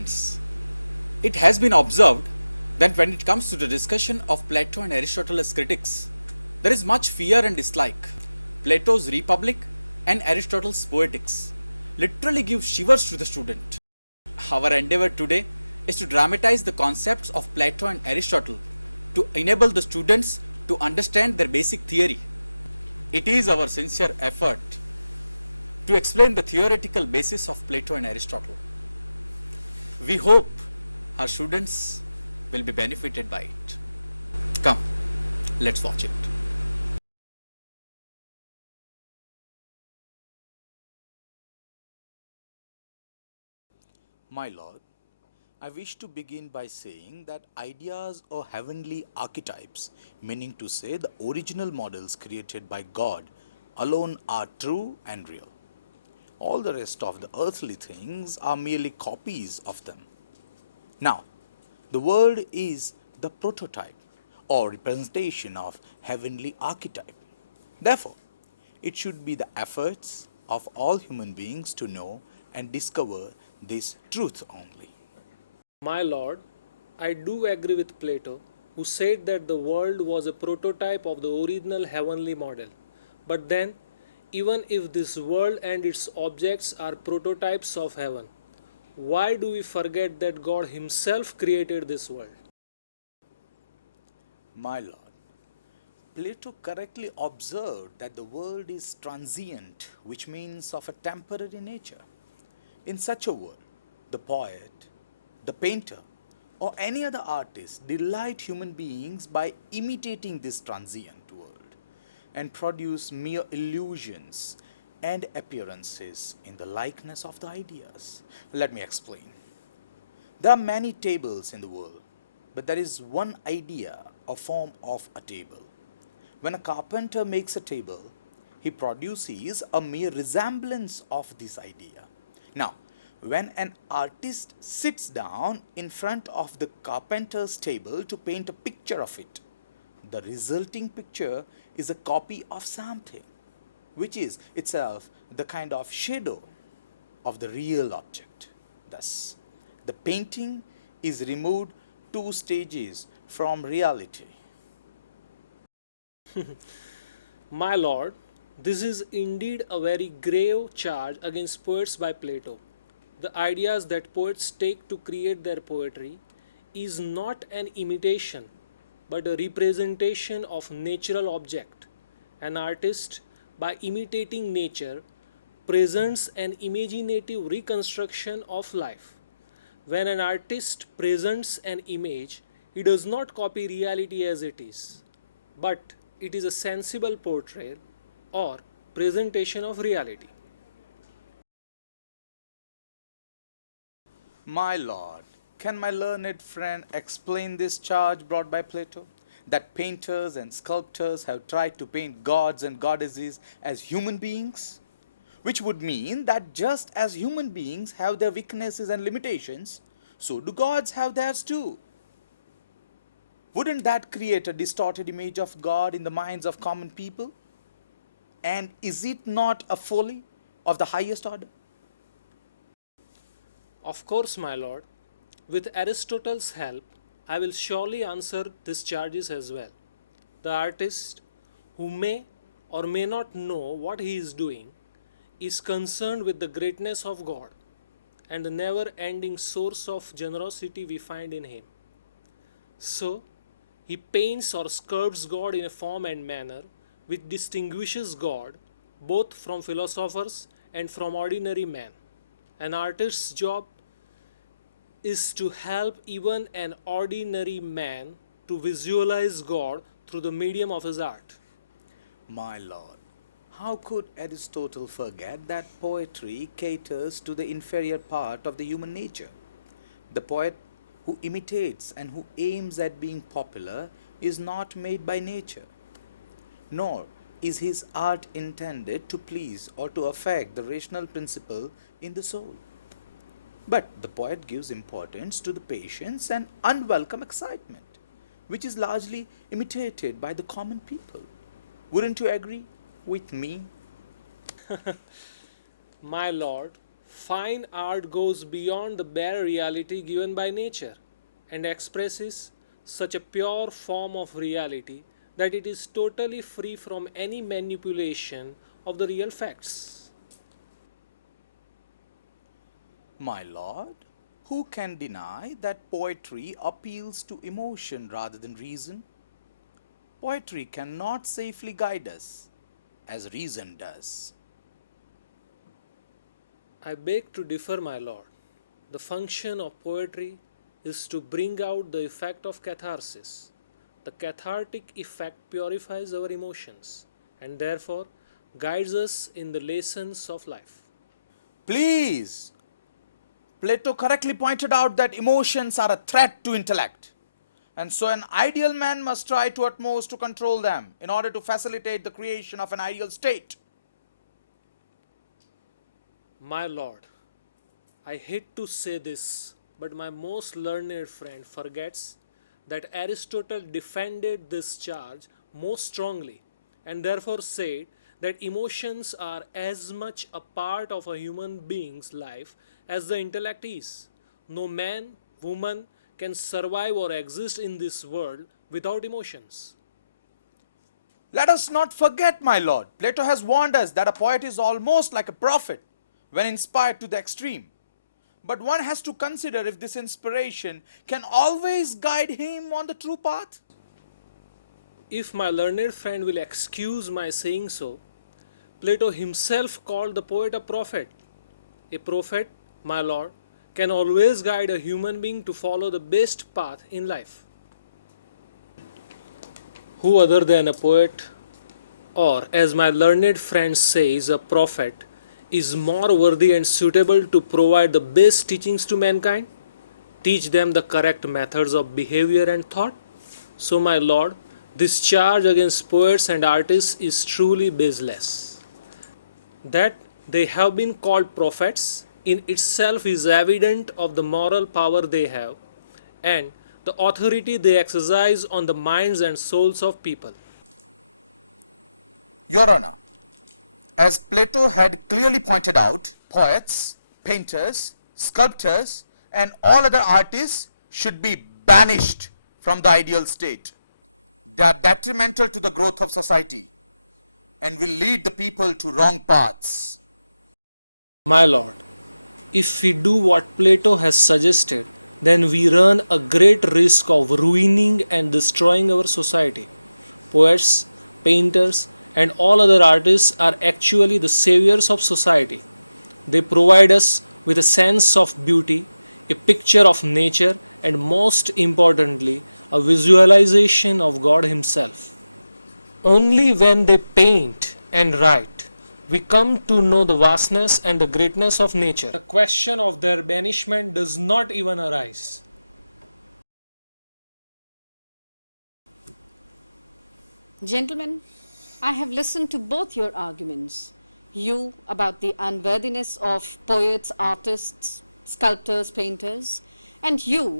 students, it has been observed that when it comes to the discussion of Plato and Aristotle as critics, there is much fear and dislike. Plato's Republic and Aristotle's Poetics literally give shivers to the student. Our endeavor today is to dramatize the concepts of Plato and Aristotle to enable the students to understand their basic theory. It is our sincere effort to explain the theoretical basis of Plato and Aristotle. We hope our students will be benefited by it. Come, let's watch it. My lord, I wish to begin by saying that ideas or heavenly archetypes, meaning to say the original models created by God, alone are true and real. All the rest of the earthly things are merely copies of them. Now, the world is the prototype or representation of heavenly archetype. Therefore, it should be the efforts of all human beings to know and discover this truth only. My lord, I do agree with Plato, who said that the world was a prototype of the original heavenly model. But then, even if this world and its objects are prototypes of heaven, why do we forget that God Himself created this world? My lord, Plato correctly observed that the world is transient, which means of a temporary nature. In such a world, the poet, the painter, or any other artist delight human beings by imitating this transient world and produce mere illusions and appearances in the likeness of the ideas. Let me explain. There are many tables in the world, but there is one idea or form of a table. When a carpenter makes a table, he produces a mere resemblance of this idea. Now, when an artist sits down in front of the carpenter's table to paint a picture of it, the resulting picture is a copy of something, which is itself the kind of shadow of the real object. Thus, the painting is removed 2 stages from reality. My lord, this is indeed a very grave charge against poets by Plato. The ideas that poets take to create their poetry is not an imitation, but a representation of natural object. An artist, by imitating nature, presents an imaginative reconstruction of life. When an artist presents an image, he does not copy reality as it is, but it is a sensible portrayal or presentation of reality. My lord, can my learned friend explain this charge brought by Plato? That painters and sculptors have tried to paint gods and goddesses as human beings? Which would mean that just as human beings have their weaknesses and limitations, so do gods have theirs too. Wouldn't that create a distorted image of God in the minds of common people? And is it not a folly of the highest order? Of course, my lord, with Aristotle's help, I will surely answer these charges as well. The artist, who may or may not know what he is doing, is concerned with the greatness of God and the never ending source of generosity we find in him. So, he paints or sculpts God in a form and manner which distinguishes God both from philosophers and from ordinary men. An artist's job is to help even an ordinary man to visualize God through the medium of his art. My lord, how could Aristotle forget that poetry caters to the inferior part of the human nature? The poet who imitates and who aims at being popular is not made by nature, nor is his art intended to please or to affect the rational principle in the soul. But the poet gives importance to the patience and unwelcome excitement, which is largely imitated by the common people. Wouldn't you agree with me? My lord, Fine art goes beyond the bare reality given by nature and expresses such a pure form of reality that it is totally free from any manipulation of the real facts. My lord, who can deny that poetry appeals to emotion rather than reason? Poetry cannot safely guide us as reason does. I beg to differ, my lord. The function of poetry is to bring out the effect of catharsis. The cathartic effect purifies our emotions and therefore guides us in the lessons of life. Please! Plato correctly pointed out that emotions are a threat to intellect, and so an ideal man must try to utmost to control them in order to facilitate the creation of an ideal state. My lord, I hate to say this, but my most learned friend forgets that Aristotle defended this charge most strongly and therefore said that emotions are as much a part of a human being's life as the intellect is. No man, woman can survive or exist in this world without emotions. Let us not forget, my lord, Plato has warned us that a poet is almost like a prophet when inspired to the extreme. But one has to consider if this inspiration can always guide him on the true path. If my learned friend will excuse my saying so, Plato himself called the poet a prophet. A prophet, my lord, can always guide a human being to follow the best path in life. Who other than a poet, or as my learned friend says, a prophet, is more worthy and suitable to provide the best teachings to mankind? Teach them the correct methods of behavior and thought? So, my lord, this charge against poets and artists is truly baseless. That they have been called prophets in itself is evident of the moral power they have and the authority they exercise on the minds and souls of people. Your Honor, as Plato had clearly pointed out, poets, painters, sculptors, and all other artists should be banished from the ideal state. They are detrimental to the growth of society and will lead the people to wrong paths. My lord, if we do what Plato has suggested, then we run a great risk of ruining and destroying our society. Poets, painters, and all other artists are actually the saviors of society. They provide us with a sense of beauty, a picture of nature, and most importantly, a visualization of God Himself. Only when they paint and write, we come to know the vastness and the greatness of nature. The question of their banishment does not even arise. Gentlemen, I have listened to both your arguments. You about the unworthiness of poets, artists, sculptors, painters, and you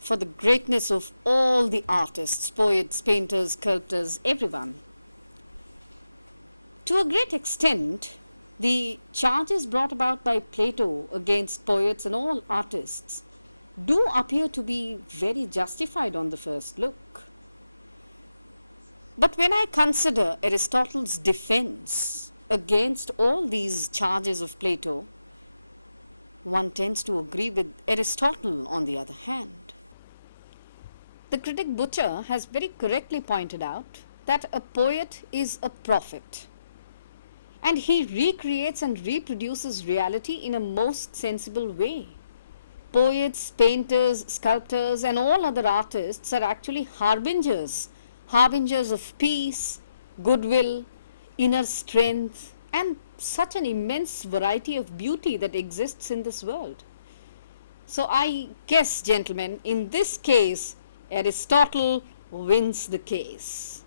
for the greatness of all the artists, poets, painters, sculptors, everyone. To a great extent, the charges brought about by Plato against poets and all artists do appear to be very justified on the first look. But when I consider Aristotle's defense against all these charges of Plato, one tends to agree with Aristotle on the other hand. The critic Butcher has very correctly pointed out that a poet is a prophet, and he recreates and reproduces reality in a most sensible way. Poets, painters, sculptors, and all other artists are actually harbingers of peace, goodwill, inner strength, and such an immense variety of beauty that exists in this world. So I guess, gentlemen, in this case, Aristotle wins the case.